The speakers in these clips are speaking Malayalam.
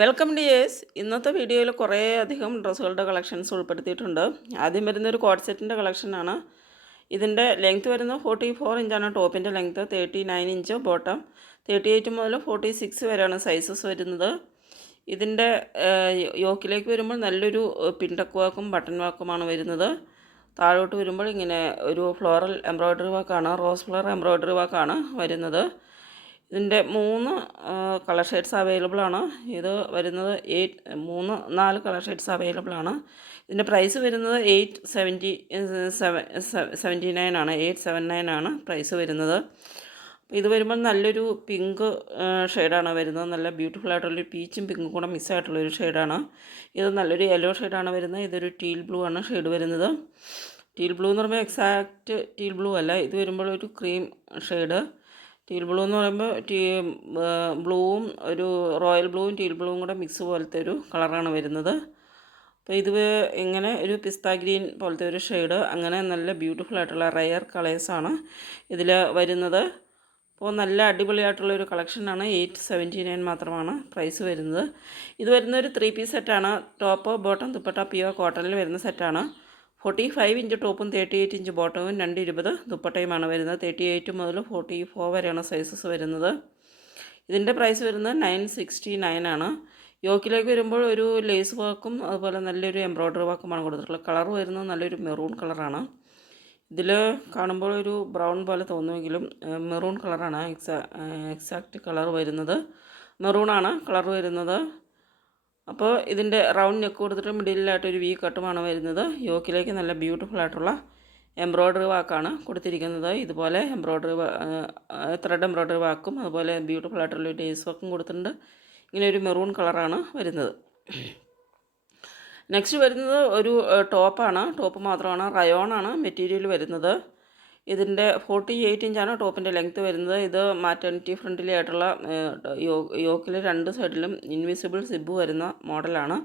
Welcome dears. ഇന്നത്തെ വീഡിയോയിൽ കുറേ അധികം ഡ്രസ്സുകളുടെ കളക്ഷൻസ് ഉൾപ്പെടുത്തിയിട്ടുണ്ട്. ആദ്യം വരുന്നൊരു കോഡ് സെറ്റിൻ്റെ കളക്ഷനാണ്. ഇതിൻ്റെ ലെങ്ത്ത് വരുന്നത് 44 ഇഞ്ചാണ്. ടോപ്പിൻ്റെ ലെങ്ത്ത് 39 ഇഞ്ച്, ബോട്ടം 38 മുതൽ 46 വരെയാണ് സൈസസ് വരുന്നത്. ഇതിൻ്റെ യോക്കിലേക്ക് വരുമ്പോൾ നല്ലൊരു പിൻടക്ക് വാക്കും ബട്ടൺ വാക്കുമാണ് വരുന്നത്. താഴോട്ട് വരുമ്പോൾ ഇങ്ങനെ ഒരു ഫ്ലോറൽ എംബ്രോയ്ഡറി വാക്കാണ്, റോസ് ഫ്ലവർ എംബ്രോയ്ഡറി വാക്കാണ് വരുന്നത്. ഇതിൻ്റെ 3 കളർ ഷെയ്ഡ്സ് അവൈലബിൾ ആണ്. ഇത് വരുന്നത് 4 കളർ ഷെയ്ഡ്സ് അവൈലബിൾ ആണ്. ഇതിൻ്റെ പ്രൈസ് വരുന്നത് 879 ആണ്. 879 ആണ് പ്രൈസ് വരുന്നത്. ഇത് വരുമ്പോൾ നല്ലൊരു പിങ്ക് ഷെയ്ഡാണ് വരുന്നത്. നല്ല ബ്യൂട്ടിഫുൾ ആയിട്ടുള്ളൊരു പീച്ചും പിങ്കും കൂടെ മിക്സ് ആയിട്ടുള്ളൊരു ഷെയ്ഡാണ്. ഇത് നല്ലൊരു യെല്ലോ ഷെയ്ഡാണ് വരുന്നത്. ഇതൊരു ടീൽ ബ്ലൂ ആണ് ഷെയ്ഡ് വരുന്നത്. ടീൽ ബ്ലൂ എന്ന് പറയുമ്പോൾ എക്സാക്റ്റ് ടീൽ ബ്ലൂ അല്ല, ഇത് വരുമ്പോൾ ഒരു ക്രീം ഷെയ്ഡ്. ടീൽ ബ്ലൂ എന്ന് പറയുമ്പോൾ ബ്ലൂവും ഒരു റോയൽ ബ്ലൂവും ടീൽ ബ്ലൂവും കൂടെ മിക്സ് പോലത്തെ ഒരു കളറാണ് വരുന്നത്. അപ്പോൾ ഇത് ഇങ്ങനെ ഒരു പിസ്ത ഗ്രീൻ പോലത്തെ ഒരു ഷെയ്ഡ്, അങ്ങനെ നല്ല ബ്യൂട്ടിഫുൾ ആയിട്ടുള്ള റയർ കളേഴ്സാണ് ഇതിൽ വരുന്നത്. അപ്പോൾ നല്ല അടിപൊളിയായിട്ടുള്ളൊരു കളക്ഷനാണ്. 879 മാത്രമാണ് പ്രൈസ് വരുന്നത്. ഇത് വരുന്നൊരു 3 പീസ് സെറ്റാണ്. ടോപ്പ് ബോട്ടം ദുപ്പട്ട പ്യുവർ കോട്ടണിൽ വരുന്ന സെറ്റാണ്. 45 ഇഞ്ച് ടോപ്പും 38 ഇഞ്ച് ബോട്ടവും 220 ദുപ്പട്ടയുമാണ് വരുന്നത്. 38 മുതൽ 44 വരെയാണ് സൈസസ് വരുന്നത്. ഇതിൻ്റെ പ്രൈസ് വരുന്നത് 969 ആണ്. യോക്കിലേക്ക് വരുമ്പോൾ ഒരു ലേസ് വർക്കും അതുപോലെ നല്ലൊരു എംബ്രോയ്ഡറി വർക്കുമാണ് കൊടുത്തിട്ടുള്ളത്. കളർ വരുന്നത് നല്ലൊരു മെറൂൺ കളറാണ്. ഇതിൽ കാണുമ്പോൾ ഒരു ബ്രൗൺ പോലെ തോന്നുമെങ്കിലും മെറൂൺ കളറാണ് എക്സാക്റ്റ് കളർ വരുന്നത്. മെറൂണാണ് കളർ വരുന്നത്. അപ്പോൾ ഇതിൻ്റെ റൗണ്ട് നെക്ക് കൊടുത്തിട്ട് മിഡിലായിട്ടൊരു വി കട്ടുമാണ് വരുന്നത്. യോക്കിലേക്ക് നല്ല ബ്യൂട്ടിഫുൾ ആയിട്ടുള്ള എംബ്രോയ്ഡറി വാക്കാണ് കൊടുത്തിരിക്കുന്നത്. ഇതുപോലെ ത്രെഡ് എംബ്രോയ്ഡറി വാക്കും അതുപോലെ ബ്യൂട്ടിഫുൾ ആയിട്ടുള്ള ലേസ് വർക്കും കൊടുത്തിട്ടുണ്ട്. ഇങ്ങനെ ഒരു മെറൂൺ കളറാണ് വരുന്നത്. നെക്സ്റ്റ് വരുന്നത് ഒരു ടോപ്പാണ്. ടോപ്പ് മാത്രമാണ്, റയോണാണ് മെറ്റീരിയൽ വരുന്നത്. ഇതിൻ്റെ 48 ഇഞ്ചാണ് ടോപ്പിൻ്റെ ലെങ്ത്ത് വരുന്നത്. ഇത് മാറ്റർണിറ്റി ഫ്രണ്ട്ലി ആയിട്ടുള്ള യോക്കിൽ 2 സൈഡിലും ഇൻവിസിബിൾ സിബ് വരുന്ന മോഡലാണ്.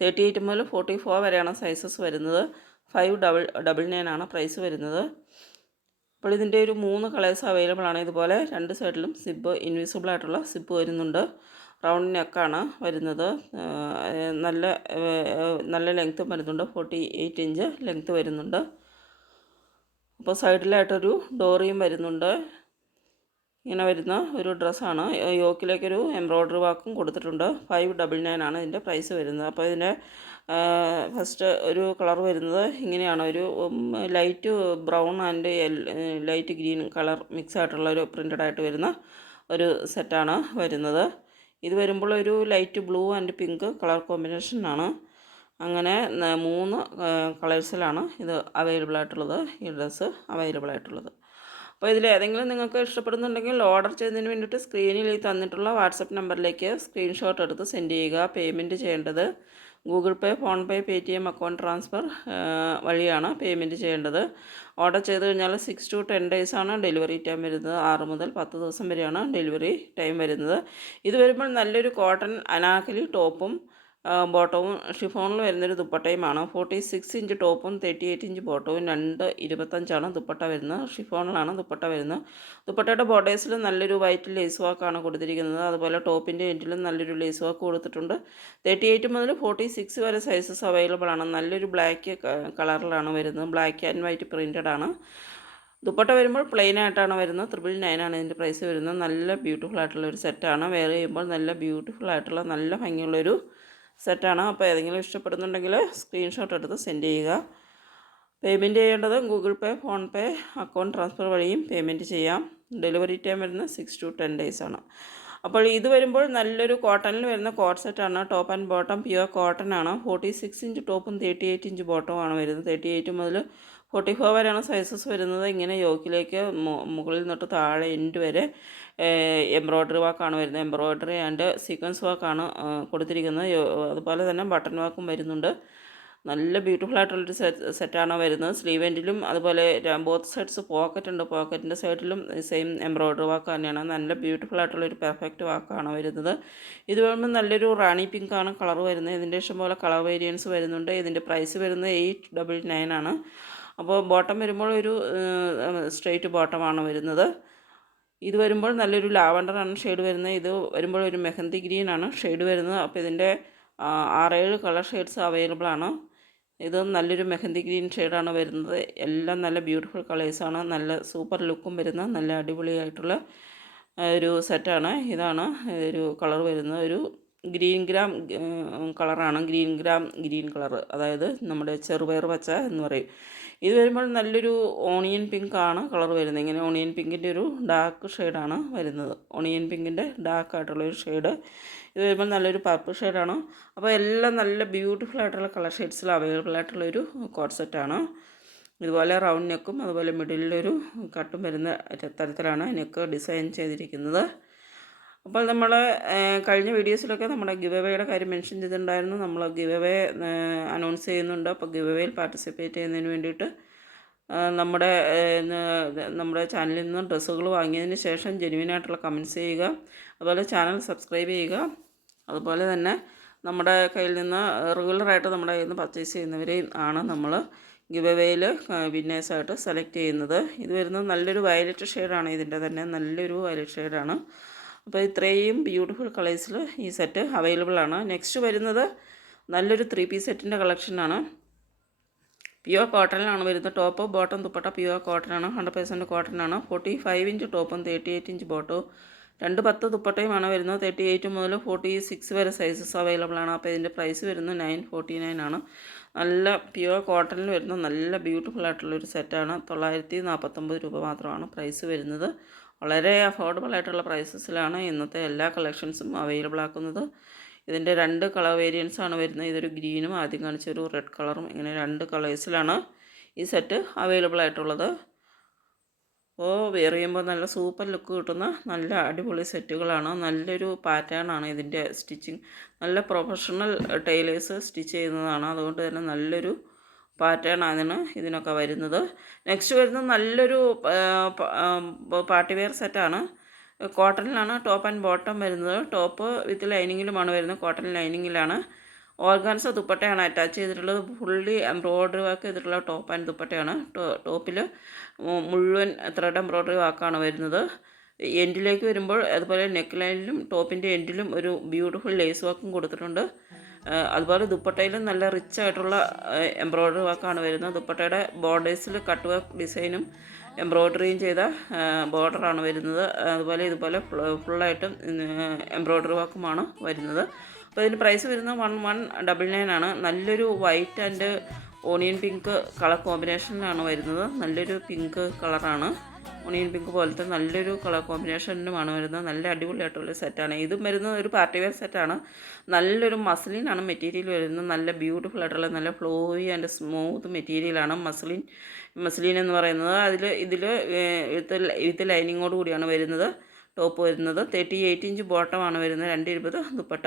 38 മുതൽ 44 വരെയാണ് സൈസസ് വരുന്നത്. 599 ആണ് പ്രൈസ് വരുന്നത്. അപ്പോൾ ഇതിൻ്റെ ഒരു 3 കളേഴ്സ് അവൈലബിൾ ആണ്. ഇതുപോലെ 2 സൈഡിലും സിബ് ഇൻവിസിബിൾ ആയിട്ടുള്ള സിബ് വരുന്നുണ്ട്. റൗണ്ട് നെക്കാണ് വരുന്നത്. നല്ല ലെങ്ത്തും വരുന്നുണ്ട്. 48 ഇഞ്ച് ലെങ്ത്ത് വരുന്നുണ്ട്. അപ്പോൾ സൈഡിലായിട്ടൊരു ഡോറിയും വരുന്നുണ്ട്. ഇങ്ങനെ വരുന്ന ഒരു ഡ്രസ്സാണ്. യോക്കിലേക്കൊരു എംബ്രോയ്ഡറി വർക്കും കൊടുത്തിട്ടുണ്ട്. 599 ആണ് ഇതിൻ്റെ പ്രൈസ് വരുന്നത്. അപ്പോൾ ഇതിൻ്റെ ഫസ്റ്റ് ഒരു കളർ വരുന്നത് ഇങ്ങനെയാണ്. ഒരു light brown and light green colour mix ആയിട്ടുള്ള ഒരു പ്രിൻ്റഡ് ആയിട്ട് വരുന്ന ഒരു സെറ്റാണ് വരുന്നത്. ഇത് വരുമ്പോൾ ഒരു light blue and pink colour കോമ്പിനേഷനാണ്. അങ്ങനെ 3 കളേഴ്സിലാണ് ഇത് അവൈലബിൾ ആയിട്ടുള്ളത്, ഈ ഡ്രസ്സ് അവൈലബിൾ ആയിട്ടുള്ളത്. അപ്പോൾ ഇതിൽ ഏതെങ്കിലും നിങ്ങൾക്ക് ഇഷ്ടപ്പെടുന്നുണ്ടെങ്കിൽ ഓർഡർ ചെയ്യുന്നതിന് വേണ്ടിയിട്ട് സ്ക്രീനിൽ തന്നിട്ടുള്ള വാട്സപ്പ് നമ്പറിലേക്ക് സ്ക്രീൻഷോട്ട് എടുത്ത് സെൻഡ് ചെയ്യുക. പേയ്മെൻറ്റ് ചെയ്യേണ്ടത് Google pay, phone pay, Paytm account transfer വഴിയാണ് പേയ്മെൻറ്റ് ചെയ്യേണ്ടത്. ഓർഡർ ചെയ്ത് കഴിഞ്ഞാൽ 6 to 10 ഡേയ്സാണ് ഡെലിവറി ടൈം വരുന്നത്. 6 മുതൽ 10 ദിവസം വരെയാണ് ഡെലിവറി ടൈം വരുന്നത്. ഇത് വരുമ്പോൾ നല്ലൊരു കോട്ടൺ അനാർക്കലി ടോപ്പും ബോട്ടവും ഷിഫോണിൽ വരുന്നൊരു ദുപ്പട്ടയുമാണ്. 46 ഇഞ്ച് ടോപ്പും 38 ഇഞ്ച് ബോട്ടവും 225 ദുപ്പട്ട വരുന്നത്. ഷിഫോണിലാണ് ദുപ്പട്ട വരുന്നത്. ദുപ്പട്ടയുടെ ബോർഡേഴ്സിൽ നല്ലൊരു വൈറ്റ് ലേസ് വാക്കാണ് കൊടുത്തിരിക്കുന്നത്. അതുപോലെ ടോപ്പിൻ്റെ എൻഡിലും നല്ലൊരു ലേസ് വാക്ക് കൊടുത്തിട്ടുണ്ട്. 38 മുതൽ 46 വരെ സൈസസ് അവൈലബിൾ ആണ്. നല്ലൊരു ബ്ലാക്ക് കളറിലാണ് വരുന്നത്. ബ്ലാക്ക് ആൻഡ് വൈറ്റ് പ്രിൻറ്റഡ് ആണ്. ദുപ്പട്ട വരുമ്പോൾ പ്ലെയിൻ ആയിട്ടാണ് വരുന്നത്. 999 ആണ് ഇതിൻ്റെ പ്രൈസ് വരുന്നത്. നല്ല ബ്യൂട്ടിഫുൾ ആയിട്ടുള്ള ഒരു സെറ്റാണ്. വെയർ ചെയ്യുമ്പോൾ നല്ല ബ്യൂട്ടിഫുൾ ആയിട്ടുള്ള നല്ല ഭംഗിയുള്ളൊരു സെറ്റാണ്. അപ്പോൾ ഏതെങ്കിലും ഇഷ്ടപ്പെടുന്നുണ്ടെങ്കിൽ സ്ക്രീൻഷോട്ട് എടുത്ത് സെൻഡ് ചെയ്യുക. പേയ്മെൻറ്റ് ചെയ്യേണ്ടത് ഗൂഗിൾ പേ, ഫോൺ പേ, അക്കൗണ്ട് ട്രാൻസ്ഫർ വഴിയും പേയ്മെൻറ്റ് ചെയ്യാം. ഡെലിവറി ടൈം വരുന്നത് 6 to 10 ഡേയ്സാണ്. അപ്പോൾ ഇത് വരുമ്പോൾ നല്ലൊരു കോട്ടണിൽ വരുന്ന കോട്ട് സെറ്റാണ്. Top and bottom pure cotton ആണ്. 46 ഇഞ്ച് ടോപ്പും 38 ഇഞ്ച് ബോട്ടവുമാണ് വരുന്നത്. 38 മുതൽ 44 വരെയാണ് സൈസസ് വരുന്നത്. ഇങ്ങനെ യോക്കിലേക്ക് മുകളിൽ നിന്നിട്ട് താഴെ എൻഡ് വരെ എംബ്രോയ്ഡറി വാക്കാണ് വരുന്നത്. എംബ്രോയ്ഡറി ആൻഡ് സീക്വൻസ് വാക്കാണ് കൊടുത്തിരിക്കുന്നത്. അതുപോലെ തന്നെ ബട്ടൺ വാക്കും വരുന്നുണ്ട്. നല്ല ബ്യൂട്ടിഫുൾ ആയിട്ടുള്ളൊരു സെറ്റാണ് വരുന്നത്. സ്ലീവ് എൻഡിലും അതുപോലെ ബോത്ത് സൈഡ്സ് പോക്കറ്റ് ഉണ്ട്. പോക്കറ്റിൻ്റെ സൈഡിലും സെയിം എംബ്രോയ്ഡറി വാക്ക് തന്നെയാണ്. നല്ല ബ്യൂട്ടിഫുൾ ആയിട്ടുള്ളൊരു പെർഫെക്റ്റ് വാക്കാണ് വരുന്നത്. ഇത് വരുമ്പോൾ നല്ലൊരു റാണി പിങ്കാണ് കളർ വരുന്നത്. ഇതിൻ്റെ ഇഷ്ടംപോലെ കളർ വേരിയൻസ് വരുന്നുണ്ട്. ഇതിൻ്റെ പ്രൈസ് വരുന്നത് 899 ആണ്. അപ്പോൾ ബോട്ടം വരുമ്പോൾ ഒരു സ്ട്രെയിറ്റ് ബോട്ടമാണ് വരുന്നത്. ഇത് വരുമ്പോൾ നല്ലൊരു ലാവണ്ടറാണ് ഷെയ്ഡ് വരുന്നത്. ഇത് വരുമ്പോൾ ഒരു മെഹന്തി ഗ്രീനാണ് ഷെയ്ഡ് വരുന്നത്. അപ്പോൾ ഇതിൻ്റെ 6-7 കളർ ഷെയ്ഡ്സ് അവൈലബിൾ ആണ്. ഇത് നല്ലൊരു മെഹന്തി ഗ്രീൻ ഷെയ്ഡാണ് വരുന്നത്. എല്ലാം നല്ല ബ്യൂട്ടിഫുൾ കളേഴ്സാണ്. നല്ല സൂപ്പർ ലുക്കും വരുന്ന നല്ല അടിപൊളിയായിട്ടുള്ള ഒരു സെറ്റാണ്. ഇതാണ് ഒരു കളർ വരുന്നത്. ഒരു ഗ്രീൻ ഗ്രാം കളറാണ്. ഗ്രീൻ കളർ, അതായത് നമ്മുടെ ചെറുപയർ പച്ച എന്ന് പറയും. ഇത് വരുമ്പോൾ നല്ലൊരു ഓണിയൻ പിങ്ക് ആണ് കളർ വരുന്നത്. ഇങ്ങനെ ഓണിയൻ പിങ്കിൻ്റെ ഒരു ഡാർക്ക് ഷെയ്ഡാണ് വരുന്നത്. ഓണിയൻ പിങ്കിൻ്റെ ഡാർക്ക് ആയിട്ടുള്ളൊരു ഷെയ്ഡ്. ഇത് വരുമ്പോൾ നല്ലൊരു പർപ്പിൾ ഷെയ്ഡാണ്. അപ്പോൾ എല്ലാം നല്ല ബ്യൂട്ടിഫുൾ ആയിട്ടുള്ള കളർ ഷെയ്ഡ്സിൽ അവൈലബിൾ ആയിട്ടുള്ളൊരു കോഡ് സെറ്റാണ്. ഇതുപോലെ റൗണ്ട് നെക്കും അതുപോലെ മിഡിലൊരു കട്ടും വരുന്ന തരത്തിലാണ് നെക്ക് ഡിസൈൻ ചെയ്തിരിക്കുന്നത്. അപ്പോൾ നമ്മൾ കഴിഞ്ഞ വീഡിയോസിലൊക്കെ നമ്മുടെ ഗിവ് അവേയുടെ കാര്യം മെൻഷൻ ചെയ്തിട്ടുണ്ടായിരുന്നു. നമ്മൾ ഗിവ് അവേ അനൗൺസ് ചെയ്യുന്നുണ്ട്. അപ്പോൾ ഗിവ് അവേയിൽ പാർട്ടിസിപ്പേറ്റ് ചെയ്യുന്നതിന് വേണ്ടിയിട്ട് നമ്മുടെ ചാനലിൽ നിന്ന് ഡ്രസ്സുകൾ വാങ്ങിയതിന് ശേഷം ജെനുവിനായിട്ടുള്ള കമൻറ്റ്സ് ചെയ്യുക. അതുപോലെ ചാനൽ സബ്സ്ക്രൈബ് ചെയ്യുക. അതുപോലെ തന്നെ നമ്മുടെ കയ്യിൽ നിന്ന് റെഗുലറായിട്ട് നമ്മുടെ കയ്യിൽ നിന്ന് പർച്ചേസ് ചെയ്യുന്നവരെയും ആണ് നമ്മൾ ഗിവ് അവേയിൽ വിന്നേഴ്സായിട്ട് സെലക്ട് ചെയ്യുന്നത്. ഇത് വരുന്നത് നല്ലൊരു വയലറ്റ് ഷെയ്ഡാണ്. ഇതിൻ്റെ തന്നെ നല്ലൊരു വയലറ്റ് ഷെയ്ഡാണ്. അപ്പോൾ ഇത്രയും ബ്യൂട്ടിഫുൾ കളേഴ്സിൽ ഈ സെറ്റ് അവൈലബിൾ ആണ്. നെക്സ്റ്റ് വരുന്നത് നല്ലൊരു 3 പീസ് സെറ്റിൻ്റെ കളക്ഷനാണ്. പ്യുവർ കോട്ടണിലാണ് വരുന്നത്. ടോപ്പ് ബോട്ടം ദുപ്പട്ട പ്യുവർ കോട്ടനാണ്. 100% കോട്ടനാണ്. 45 ഇഞ്ച് ടോപ്പും 38 ഇഞ്ച് ബോട്ടവും 210 ദുപ്പട്ടയുമാണ് വരുന്നത്. 38 മുതൽ 46 വരെ സൈസസ് അവൈലബിൾ ആണ്. അപ്പോൾ ഇതിൻ്റെ പ്രൈസ് വരുന്നത് 949 ആണ്. നല്ല പ്യുവർ കോട്ടണിൽ വരുന്ന നല്ല ബ്യൂട്ടിഫുൾ ആയിട്ടുള്ളൊരു സെറ്റാണ്. 949 രൂപ മാത്രമാണ് പ്രൈസ് വരുന്നത്. വളരെ അഫോർഡബിൾ ആയിട്ടുള്ള പ്രൈസസിലാണ് ഇന്നത്തെ എല്ലാ കളക്ഷൻസും അവൈലബിൾ ആക്കുന്നത്. ഇതിൻ്റെ 2 കളർ വേരിയൻസ് ആണ് വരുന്നത്. ഇതൊരു ഗ്രീനും ആദ്യം കാണിച്ച ഒരു റെഡ് കളറും, ഇങ്ങനെ 2 കളേഴ്സിലാണ് ഈ സെറ്റ് അവൈലബിൾ ആയിട്ടുള്ളത്. അപ്പോൾ വെയർ ചെയ്യുമ്പോൾ നല്ല സൂപ്പർ ലുക്ക് കിട്ടുന്ന നല്ല അടിപൊളി സെറ്റുകളാണ്. നല്ലൊരു പാറ്റേൺ ആണ് ഇതിൻ്റെ സ്റ്റിച്ചിങ്. നല്ല പ്രൊഫഷണൽ ടൈലേഴ്സ് സ്റ്റിച്ച് ചെയ്യുന്നതാണ്. അതുകൊണ്ട് തന്നെ നല്ലൊരു പാറ്റേൺ ആണ് ഇതിനൊക്കെ വരുന്നത്. നെക്സ്റ്റ് വരുന്നത് നല്ലൊരു പാർട്ടി വെയർ സെറ്റാണ്. കോട്ടണിലാണ് ടോപ്പ് ആൻഡ് ബോട്ടം വരുന്നത്. ടോപ്പ് വിത്ത് ലൈനിങ്ങിലുമാണ് വരുന്നത്. കോട്ടൺ ലൈനിങ്ങിലാണ്. ഓർഗാൻസ ദുപ്പട്ടയാണ് അറ്റാച്ച് ചെയ്തിട്ടുള്ളത്. ഫുള്ളി എംബ്രോയ്ഡറി വർക്ക് ചെയ്തിട്ടുള്ള ടോപ്പ് ആൻഡ് ദുപ്പട്ടയാണ്. ടോപ്പിൽ മുഴുവൻ ത്രെഡ് എംബ്രോയ്ഡറി വർക്കാണ് വരുന്നത്. എൻഡിലേക്ക് വരുമ്പോൾ അതുപോലെ നെക്ക് ലൈനിലും ടോപ്പിൻ്റെ എൻഡിലും ഒരു ബ്യൂട്ടിഫുൾ ലേസ് വർക്കും കൊടുത്തിട്ടുണ്ട്. അതുപോലെ ദുപ്പട്ടയിലും നല്ല റിച്ച് ആയിട്ടുള്ള എംബ്രോയ്ഡറി വർക്കാണ് വരുന്നത്. ദുപ്പട്ടയുടെ ബോർഡേഴ്സിൽ കട്ട് വർക്ക് ഡിസൈനും എംബ്രോയ്ഡറിയും ചെയ്ത ബോർഡറാണ് വരുന്നത്. അതുപോലെ ഇതുപോലെ ഫുള്ളായിട്ടും എംബ്രോയ്ഡറി വർക്കുമാണ് വരുന്നത്. അപ്പോൾ ഇതിൻ്റെ പ്രൈസ് വരുന്നത് 1199 ആണ്. നല്ലൊരു white and onion pink colour കോമ്പിനേഷനിലാണ് വരുന്നത്. നല്ലൊരു പിങ്ക് കളറാണ്. ഓണിയൻ പിങ്ക് പോലത്തെ നല്ലൊരു കളർ കോമ്പിനേഷനിലുമാണ് വരുന്നത്. നല്ല അടിപൊളിയായിട്ടുള്ള സെറ്റാണ്. ഇതും വരുന്നത് ഒരു പാർട്ടി വെയർ സെറ്റാണ്. നല്ലൊരു മസ്ലിനാണ് മെറ്റീരിയൽ വരുന്നത്. നല്ല ബ്യൂട്ടിഫുൾ ആയിട്ടുള്ള നല്ല ഫ്ലോയി ആൻഡ് സ്മൂത്ത് മെറ്റീരിയലാണ് മസ്ലിൻ എന്ന് പറയുന്നത്. ഇതിൽ വിത്ത് ലൈനിങ്ങോട് കൂടിയാണ് വരുന്നത്. ടോപ്പ് വരുന്നത് 38 ഇഞ്ച് ബോട്ടമാണ് വരുന്നത്. 220 ദുപ്പട്ട.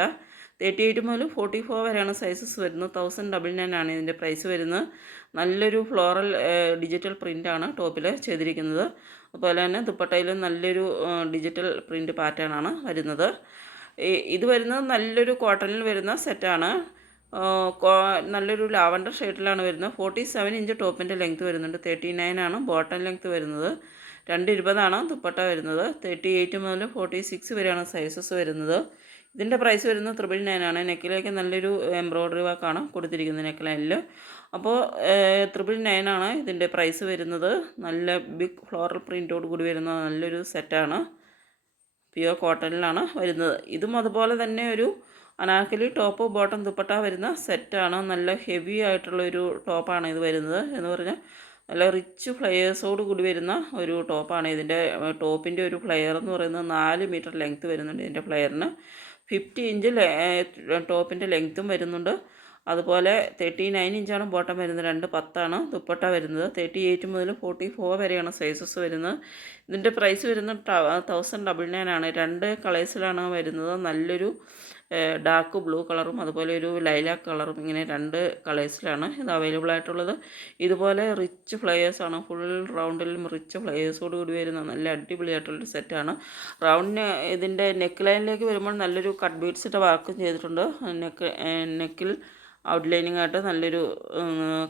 38 മുതൽ 44 വരെയാണ് സൈസസ് വരുന്നത്. 1099 ആണ് ഇതിൻ്റെ പ്രൈസ് വരുന്നത്. നല്ലൊരു ഫ്ലോറൽ ഡിജിറ്റൽ പ്രിൻ്റാണ് ടോപ്പിൽ ചെയ്തിരിക്കുന്നത്. അതുപോലെ തന്നെ ദുപ്പട്ടയിൽ നല്ലൊരു ഡിജിറ്റൽ പ്രിൻ്റ് പാറ്റേൺ ആണ് വരുന്നത്. ഇത് വരുന്നത് നല്ലൊരു കോട്ടണിൽ വരുന്ന സെറ്റാണ്. നല്ലൊരു ലാവണ്ടർ ഷെയ്ഡിലാണ് വരുന്നത്. 47 ഇഞ്ച് ടോപ്പിൻ്റെ ലെങ്ത്ത് വരുന്നുണ്ട്. 39 ആണ് ബോട്ടം ലെങ്ത്ത് വരുന്നത്. 220 ആണ് ദുപ്പട്ട വരുന്നത്. 38 മുതൽ 46 വരെയാണ് സൈസസ് വരുന്നത്. ഇതിൻ്റെ പ്രൈസ് വരുന്നത് 999 ആണ്. നെക്കിലേക്ക് നല്ലൊരു എംബ്രോയ്ഡറി വർക്കാണ് കൊടുത്തിരിക്കുന്നത് നെക്ക് ലൈനിൽ. അപ്പോൾ 999 ആണ് ഇതിൻ്റെ പ്രൈസ് വരുന്നത്. നല്ല ബിഗ് ഫ്ലോറൽ പ്രിൻറ്റോട് കൂടി വരുന്ന നല്ലൊരു സെറ്റാണ്. പ്യുവർ കോട്ടണിലാണ് വരുന്നത്. ഇതും അതുപോലെ തന്നെ ഒരു അനാർക്കലി ടോപ്പ് ബോട്ടം ദുപ്പട്ട വരുന്ന സെറ്റാണ്. നല്ല ഹെവി ആയിട്ടുള്ളൊരു ടോപ്പാണ് ഇത് വരുന്നത്. എന്ന് പറഞ്ഞാൽ നല്ല റിച്ച് ഫ്ലെയേഴ്സോട് കൂടി വരുന്ന ഒരു ടോപ്പാണ്. ഇതിൻ്റെ ടോപ്പിൻ്റെ ഒരു ഫ്ലെയർ എന്ന് പറയുന്നത് 4 മീറ്റർ ലെങ്ത്ത് വരുന്നുണ്ട്. ഇതിൻ്റെ ഫ്ലെയറിന് 50 ഇഞ്ച് ടോപ്പിൻ്റെ ലെങ്ത്തും വരുന്നുണ്ട്. അതുപോലെ 39 ഇഞ്ചാണ് ബോട്ടം വരുന്നത്. 210 ദുപ്പട്ട വരുന്നത്. 38 മുതൽ 44 വരെയാണ് സൈസസ് വരുന്നത്. ഇതിൻ്റെ പ്രൈസ് വരുന്നത് 1099 ആണ്. 2 കളേഴ്സിലാണ് വരുന്നത്. നല്ലൊരു ഡാർക്ക് ബ്ലൂ കളറും അതുപോലെ ഒരു ലൈലാക്ക് കളറും, ഇങ്ങനെ 2 കളേഴ്സിലാണ് ഇത് അവൈലബിൾ ആയിട്ടുള്ളത്. ഇതുപോലെ റിച്ച് ഫ്ലയേഴ്സാണ്. ഫുൾ റൗണ്ടിലും റിച്ച് ഫ്ലയേഴ്സോട് കൂടി വരുന്ന നല്ല അടിപൊളിയായിട്ടുള്ളൊരു സെറ്റാണ്. റൗണ്ടിന് ഇതിൻ്റെ നെക്ക് ലൈനിലേക്ക് വരുമ്പോൾ നല്ലൊരു കട്ട് ബീഡ്സിൻ്റെ വർക്കും ചെയ്തിട്ടുണ്ട്. നെക്കിൽ ഔട്ട്ലൈനിങ് ആയിട്ട് നല്ലൊരു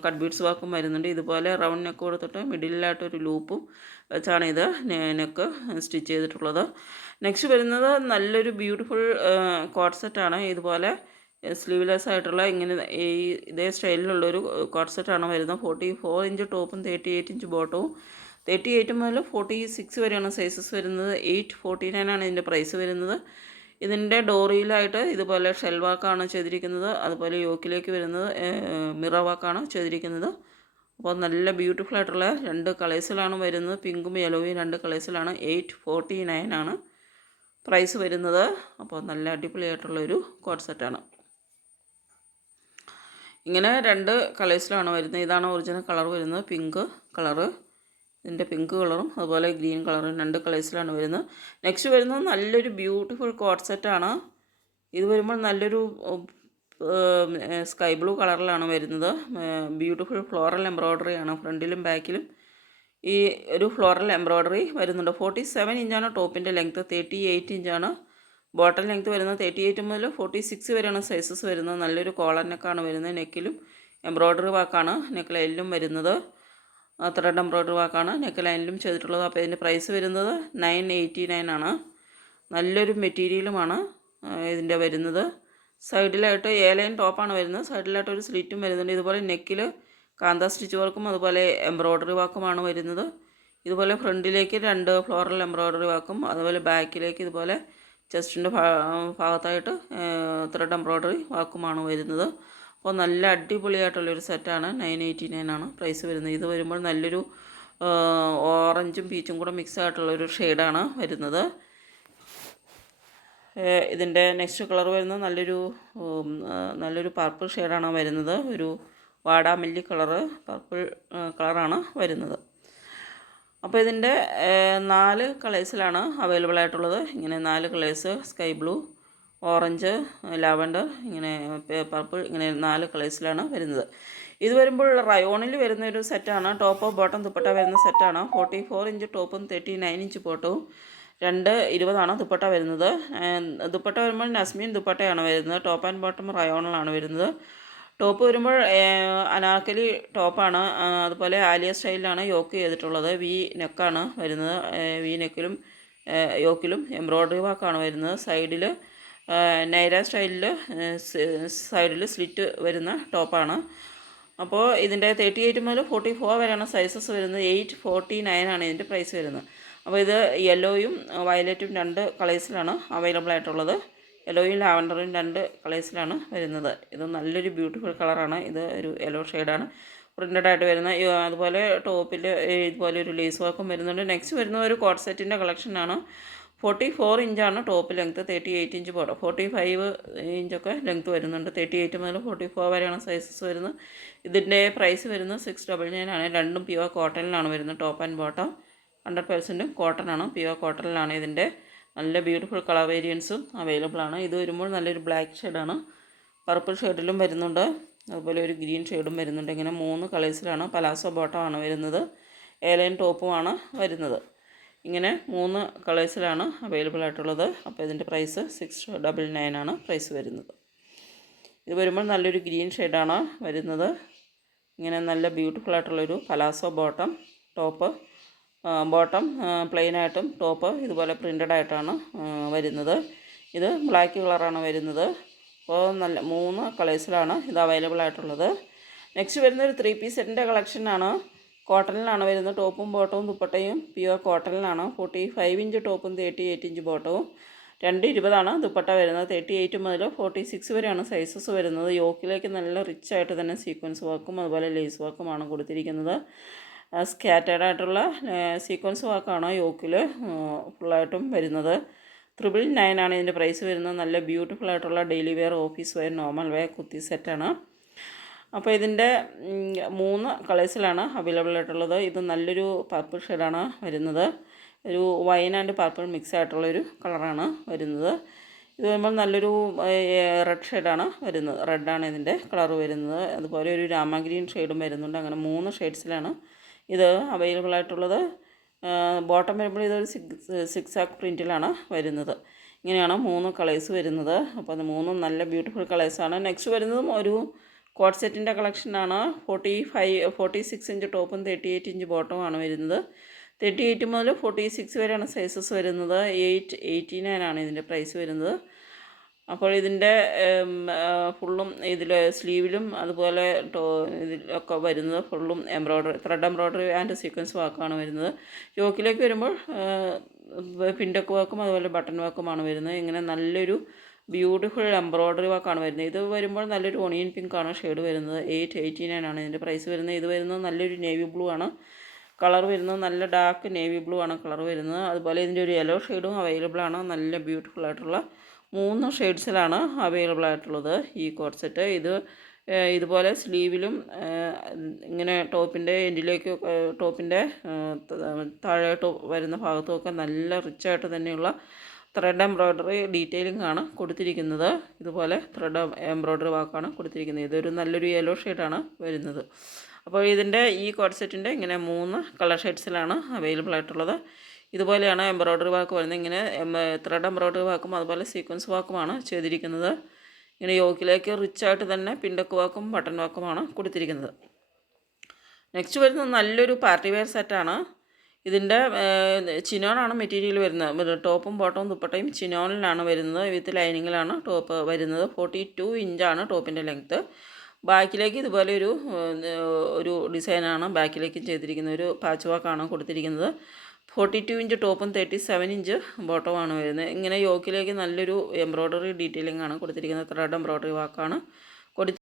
കട്ട് ബീഡ്സ് വർക്കും വരുന്നുണ്ട്. ഇതുപോലെ റൗണ്ട് നെക്ക് കൊടുത്തിട്ട് മിഡിലായിട്ടൊരു ലൂപ്പും വെച്ചാണ് ഇത് നെക്ക് സ്റ്റിച്ച് ചെയ്തിട്ടുള്ളത്. നെക്സ്റ്റ് വരുന്നത് നല്ലൊരു ബ്യൂട്ടിഫുൾ കോട്ട് സെറ്റാണ്. ഇതുപോലെ സ്ലീവ്ലെസ് ആയിട്ടുള്ള ഇങ്ങനെ ഇതേ സ്റ്റൈലിലുള്ളൊരു കോട്ട് സെറ്റാണ് വരുന്നത്. 44 ഇഞ്ച് ടോപ്പും 38 ഇഞ്ച് ബോട്ടവും. 38 മുതൽ 46 വരെയാണ് സൈസസ് വരുന്നത്. 849 ആണ് ഇതിൻ്റെ പ്രൈസ് വരുന്നത്. ഇതിൻ്റെ ഡോറിയിലായിട്ട് ഇതുപോലെ ഷെൽ വർക്കാണ് ചെയ്തിരിക്കുന്നത്. അതുപോലെ യോക്കിലേക്ക് വരുന്നത് മിറർ വർക്കാണ് ചെയ്തിരിക്കുന്നത്. അപ്പോൾ നല്ല ബ്യൂട്ടിഫുൾ ആയിട്ടുള്ള 2 കളേഴ്സിലാണ് വരുന്നത്. പിങ്കും യെലോയും 2 കളേഴ്സിലാണ്. 849 ആണ് പ്രൈസ് വരുന്നത്. അപ്പോൾ നല്ല അടിപൊളിയായിട്ടുള്ളൊരു കോട്ട് സെറ്റാണ്. ഇങ്ങനെ 2 കളേഴ്സിലാണ് വരുന്നത്. ഇതാണ് ഒറിജിനൽ കളർ വരുന്നത്, പിങ്ക് കളറ്. ഇതിൻ്റെ പിങ്ക് കളറും അതുപോലെ ഗ്രീൻ കളറും 2 കളേഴ്സിലാണ് വരുന്നത്. നെക്സ്റ്റ് വരുന്നത് നല്ലൊരു ബ്യൂട്ടിഫുൾ കോട്ട് സെറ്റാണ്. ഇത് വരുമ്പോൾ നല്ലൊരു സ്കൈ ബ്ലൂ കളറിലാണ് വരുന്നത്. ബ്യൂട്ടിഫുൾ ഫ്ലോറൽ എംബ്രോയ്ഡറി ആണ് ഫ്രണ്ടിലും ബാക്കിലും. ഈ ഒരു ഫ്ലോറൽ എംബ്രോയ്ഡറി വരുന്നുണ്ട്. 47 ഇഞ്ചാണ് ടോപ്പിൻ്റെ ലെങ്ത്ത്. 38 ഇഞ്ചാണ് ബോട്ടം ലെങ്ത്ത് വരുന്നത്. 38 മുതൽ 46 വരെയാണ് സൈസസ് വരുന്നത്. നല്ലൊരു കോളർ നെക്കാണ് വരുന്നത്. നെക്കിലും എംബ്രോയ്ഡറി വർക്കാണ് നെക്ക് ലൈനിലും വരുന്നത്. ത്രെഡ് എംബ്രോയ്ഡറി വർക്കാണ് നെക്ക് ലൈനിലും ചെയ്തിട്ടുള്ളത്. അപ്പോൾ ഇതിൻ്റെ പ്രൈസ് വരുന്നത് 989 ആണ്. നല്ലൊരു മെറ്റീരിയലുമാണ് ഇതിൻ്റെ വരുന്നത്. സൈഡിലായിട്ട് ലൈൻ ടോപ്പാണ് വരുന്നത്. സൈഡിലായിട്ട് ഒരു സ്ലിറ്റും വരുന്നുണ്ട്. ഇതുപോലെ നെക്കിൽ കാന്ത സ്റ്റിച്ച് വർക്കും അതുപോലെ എംബ്രോയ്ഡറി വർക്കുമാണ് വരുന്നത്. ഇതുപോലെ ഫ്രണ്ടിലേക്ക് 2 ഫ്ലോറൽ എംബ്രോയ്ഡറി വർക്കും അതുപോലെ ബാക്കിലേക്ക് ഇതുപോലെ ചെസ്റ്റിൻ്റെ ഭാഗത്തായിട്ട് ത്രെഡ് എംബ്രോയ്ഡറി വർക്കുമാണ് വരുന്നത്. അപ്പോൾ നല്ല അടിപൊളിയായിട്ടുള്ളൊരു സെറ്റാണ്. 989 ആണ് പ്രൈസ് വരുന്നത്. ഇത് വരുമ്പോൾ നല്ലൊരു ഓറഞ്ചും പീച്ചും കൂടെ മിക്സ് ആയിട്ടുള്ളൊരു ഷെയ്ഡാണ് വരുന്നത്. ഇതിൻ്റെ നെക്സ്റ്റ് കളർ വരുന്നത് നല്ലൊരു പർപ്പിൾ ഷെയ്ഡാണ് വരുന്നത്. ഒരു വാടാമല്ലി കളറ് പർപ്പിൾ കളറാണ് വരുന്നത്. അപ്പോൾ ഇതിൻ്റെ 4 കളേഴ്സിലാണ് അവൈലബിൾ ആയിട്ടുള്ളത്. ഇങ്ങനെ 4 colours, sky blue, orange, lavender, ഇങ്ങനെ പർപ്പിൾ, ഇങ്ങനെ 4 കളേഴ്സിലാണ് വരുന്നത്. ഇത് വരുമ്പോൾ റയോണിൽ വരുന്ന ഒരു സെറ്റാണ്. ടോപ്പ് ബോട്ടം ദുപ്പട്ട വരുന്ന സെറ്റാണ്. 44 ഇഞ്ച് ടോപ്പും 39 ഇഞ്ച് ബോട്ടവും. 220 ദുപ്പട്ട വരുന്നത്. ദുപ്പട്ട വരുമ്പോൾ നസ്മീൻ ദുപ്പട്ടയാണ് വരുന്നത്. ടോപ്പ് ആൻഡ് ബോട്ടം റയോണിലാണ് വരുന്നത്. ടോപ്പ് വരുമ്പോൾ അനാർക്കലി ടോപ്പാണ്. അതുപോലെ ആലിയ സ്റ്റൈലിലാണ് യോക്ക് ചെയ്തിട്ടുള്ളത്. വി നെക്കാണ് വരുന്നത്. വി നെക്കിലും യോക്കിലും എംബ്രോയ്ഡറി വർക്കാണ് വരുന്നത്. സൈഡിൽ നൈര സ്റ്റൈലിൽ സൈഡിൽ സ്ലിറ്റ് വരുന്ന ടോപ്പാണ്. അപ്പോൾ ഇതിൻ്റെ 38 മുതൽ 44 വരെയാണ് സൈസസ് വരുന്നത്. 849 ആണ് ഇതിൻ്റെ പ്രൈസ് വരുന്നത്. അപ്പോൾ ഇത് യെല്ലോയും വയലറ്റും 2 കളേഴ്സിലാണ് അവൈലബിൾ ആയിട്ടുള്ളത്. യെല്ലോയും ലാവൻഡറും 2 കളേഴ്സിലാണ് വരുന്നത്. ഇത് നല്ലൊരു ബ്യൂട്ടിഫുൾ കളറാണ്. ഇത് ഒരു യെല്ലോ ഷെയ്ഡാണ് പ്രിൻ്റഡ് ആയിട്ട് വരുന്ന. അതുപോലെ ടോപ്പിൽ ഇതുപോലെ ഒരു ലേസ് വർക്കും വരുന്നുണ്ട്. നെക്സ്റ്റ് വരുന്ന ഒരു കോട്ട് സെറ്റിൻ്റെ കളക്ഷനാണ്. 44 ഇഞ്ചാണ് ടോപ്പ് ലെങ്ത്ത്. 38 inch bottom. 45 ഇഞ്ചൊക്കെ ലെങ്ത്ത് വരുന്നുണ്ട്. 38 മുതൽ 44 വരെയാണ് സൈസസ് വരുന്നത്. ഇതിൻ്റെ പ്രൈസ് വരുന്നത് 699 ആണ്. രണ്ടും പ്യുവർ കോട്ടണിലാണ് വരുന്നത്. Top and bottom 100% കോട്ടണാണ്. പ്യുവർ കോട്ടണിലാണ്. ഇതിൻ്റെ നല്ല ബ്യൂട്ടിഫുൾ കളർ വേരിയൻസും അവൈലബിൾ ആണ്. ഇത് വരുമ്പോൾ നല്ലൊരു ബ്ലാക്ക് ഷെയ്ഡാണ്. പർപ്പിൾ ഷെയ്ഡിലും വരുന്നുണ്ട്. അതുപോലെ ഒരു ഗ്രീൻ ഷെയ്ഡും വരുന്നുണ്ട്. ഇങ്ങനെ 3 കളേഴ്സിലാണ്. പലാസോ ബോട്ടമാണ് വരുന്നത്. ലൈൻ ടോപ്പുമാണ് വരുന്നത്. ഇങ്ങനെ 3 കളേഴ്സിലാണ് അവൈലബിൾ ആയിട്ടുള്ളത്. അപ്പോൾ ഇതിൻ്റെ പ്രൈസ് 699 ആണ് പ്രൈസ് വരുന്നത്. ഇത് വരുമ്പോൾ നല്ലൊരു ഗ്രീൻ ഷെയ്ഡാണ് വരുന്നത്. ഇങ്ങനെ നല്ല ബ്യൂട്ടിഫുൾ ആയിട്ടുള്ളൊരു പലാസോ ബോട്ടം ടോപ്പ്. ബോട്ടം പ്ലെയിനായിട്ടും ടോപ്പ് ഇതുപോലെ പ്രിൻ്റഡ് ആയിട്ടാണ് വരുന്നത്. ഇത് ബ്ലാക്ക് കളറാണ് വരുന്നത്. അപ്പോൾ നല്ല 3 കളേഴ്സിലാണ് ഇത് അവൈലബിൾ ആയിട്ടുള്ളത്. നെക്സ്റ്റ് വരുന്നൊരു 3 പീസ് സെറ്റിൻ്റെ കളക്ഷനാണ്. കോട്ടണിലാണ് വരുന്നത്. ടോപ്പും ബോട്ടവും ദുപ്പട്ടയും പ്യുവർ കോട്ടണിലാണ്. 45 ഇഞ്ച് ടോപ്പും 38 ഇഞ്ച് ബോട്ടവും. 220 ദുപ്പട്ട വരുന്നത്. 38 മുതൽ 46 വരെയാണ് സൈസസ് വരുന്നത്. യോക്കിലേക്ക് നല്ല റിച്ച് ആയിട്ട് തന്നെ സീക്വൻസ് വർക്കും അതുപോലെ ലേസ് വർക്കുമാണ് കൊടുത്തിരിക്കുന്നത്. സ്കാറ്റേഡ് ആയിട്ടുള്ള സീക്വൻസ് വർക്കാണ് യോക്കിൽ ഫുള്ളായിട്ടും വരുന്നത്. 999 ആണ് ഇതിൻ്റെ പ്രൈസ് വരുന്നത്. നല്ല ബ്യൂട്ടിഫുൾ ആയിട്ടുള്ള daily wear, office wear, normal wear kurti സെറ്റാണ്. അപ്പോൾ ഇതിൻ്റെ 3 കളേഴ്സിലാണ് അവൈലബിൾ ആയിട്ടുള്ളത്. ഇത് നല്ലൊരു പർപ്പിൾ ഷെയ്ഡാണ് വരുന്നത്. ഒരു വൈൻ ആൻഡ് പർപ്പിൾ മിക്സ് ആയിട്ടുള്ളൊരു കളറാണ് വരുന്നത്. ഇത് വരുമ്പോൾ നല്ലൊരു റെഡ് ഷെയ്ഡാണ് വരുന്നത്. റെഡാണ് ഇതിൻ്റെ കളർ വരുന്നത്. അതുപോലെ ഒരു രാമ ഗ്രീൻ ഷെയ്ഡും വരുന്നുണ്ട്. അങ്ങനെ 3 ഷെയ്ഡ്സിലാണ് ഇത് അവൈലബിൾ ആയിട്ടുള്ളത്. ബോട്ടം വരുമ്പോൾ ഇതൊരു സിക്സാക്ക് പ്രിൻറ്റിലാണ് വരുന്നത്. ഇങ്ങനെയാണ് 3 കളേഴ്സ് വരുന്നത്. അപ്പോൾ അത് 3 നല്ല ബ്യൂട്ടിഫുൾ കളേഴ്സാണ്. നെക്സ്റ്റ് വരുന്നതും ഒരു കോഡ് സെറ്റിൻ്റെ കളക്ഷനാണ്. 46 ഇഞ്ച് ടോപ്പും 38 ഇഞ്ച് ബോട്ടവുമാണ് വരുന്നത്. 38 മുതൽ 46 വരെയാണ് സൈസസ് വരുന്നത്. 889 ആണ് ഇതിൻ്റെ പ്രൈസ് വരുന്നത്. അപ്പോൾ ഇതിൻ്റെ ഫുള്ളും ഇതിൽ സ്ലീവിലും അതുപോലെ ഇതിലൊക്കെ വരുന്നത് ഫുള്ളും ത്രെഡ് എംബ്രോയ്ഡറി ആൻഡ് സീക്വൻസ് വർക്കാണ് വരുന്നത്. യോക്കിലേക്ക് വരുമ്പോൾ പിൻഡക്ക് വർക്കും അതുപോലെ ബട്ടൺ വർക്കുമാണ് വരുന്നത്. ഇങ്ങനെ നല്ലൊരു ബ്യൂട്ടിഫുൾ എംബ്രോയ്ഡറി വർക്കാണ് വരുന്നത്. ഇത് വരുമ്പോൾ നല്ലൊരു ഒണിയൻ പിങ്ക് ആണ് ഷെയ്ഡ് വരുന്നത്. 889 ആണ് ഇതിൻ്റെ പ്രൈസ് വരുന്നത്. ഇത് വരുന്നത് നല്ലൊരു നേവി ബ്ലൂ ആണ് കളർ വരുന്നത്. നല്ല ഡാർക്ക് നേവി ബ്ലൂ ആണ് കളർ വരുന്നത്. അതുപോലെ ഇതിൻ്റെ ഒരു യെല്ലോ ഷെയ്ഡും അവൈലബിൾ ആണ്. നല്ല ബ്യൂട്ടിഫുൾ ആയിട്ടുള്ള 3 ഷെയ്ഡ്സിലാണ് അവൈലബിൾ ആയിട്ടുള്ളത് ഈ കോഡ് സെറ്റ്. ഇതുപോലെ സ്ലീവിലും ഇങ്ങനെ ടോപ്പിൻ്റെ എൻഡിലേക്ക് ടോപ്പിൻ്റെ താഴോട്ട് വരുന്ന ഭാഗത്തുമൊക്കെ നല്ല റിച്ചായിട്ട് തന്നെയുള്ള ത്രെഡ് എംബ്രോയ്ഡറി ഡീറ്റെയിലിംഗ് ആണ് കൊടുത്തിരിക്കുന്നത്. ഇതുപോലെ ത്രെഡ് എംബ്രോയ്ഡറി വർക്കാണ് കൊടുത്തിരിക്കുന്നത്. ഇതൊരു നല്ലൊരു യെല്ലോ ഷെയ്ഡാണ് വരുന്നത്. അപ്പോൾ ഇതിൻ്റെ ഈ കോഡ് സെറ്റിൻ്റെ ഇങ്ങനെ 3 കളർ ഷെയ്ഡ്സിലാണ് അവൈലബിൾ ആയിട്ടുള്ളത്. ഇതുപോലെയാണ് എംബ്രോയ്ഡറി വർക്ക് വരുന്നത്. ഇങ്ങനെ ത്രെഡ് എംബ്രോയ്ഡറി വർക്കും അതുപോലെ സീക്വൻസ് വർക്കുമാണ് ചെയ്തിരിക്കുന്നത്. ഇങ്ങനെ യോക്കിലേക്ക് റിച്ചായിട്ട് തന്നെ പിൻഡക്ക് വർക്കും ബട്ടൺ വർക്കുമാണ് കൊടുത്തിരിക്കുന്നത്. നെക്സ്റ്റ് വരുന്നത് നല്ലൊരു പാർട്ടി വെയർ സെറ്റാണ്. ഇതിൻ്റെ ചിനോനാണ് മെറ്റീരിയൽ വരുന്നത്. ടോപ്പും ബോട്ടവും ദുപ്പട്ടയും ചിനോനിലാണ് വരുന്നത്. വിത്ത് ലൈനിങ്ങിലാണ് ടോപ്പ് വരുന്നത്. 42 ഇഞ്ചാണ് ടോപ്പിൻ്റെ ലെങ്ത്ത്. ബാക്കിലേക്ക് ഇതുപോലെ ഒരു ഡിസൈനാണ് ബാക്കിലേക്ക് ചെയ്തിരിക്കുന്നത്. ഒരു പാച്ച് വർക്കാണ് കൊടുത്തിരിക്കുന്നത്. 42 ഇഞ്ച് ടോപ്പും 37 ഇഞ്ച് ബോട്ടവുമാണ് വരുന്നത്. ഇങ്ങനെ യോക്കിലേക്ക് നല്ലൊരു എംബ്രോയ്ഡറി ഡീറ്റെയിലിംഗ് ആണ് കൊടുത്തിരിക്കുന്നത്. ത്രെഡ് എംബ്രോയ്ഡറി വർക്കാണ്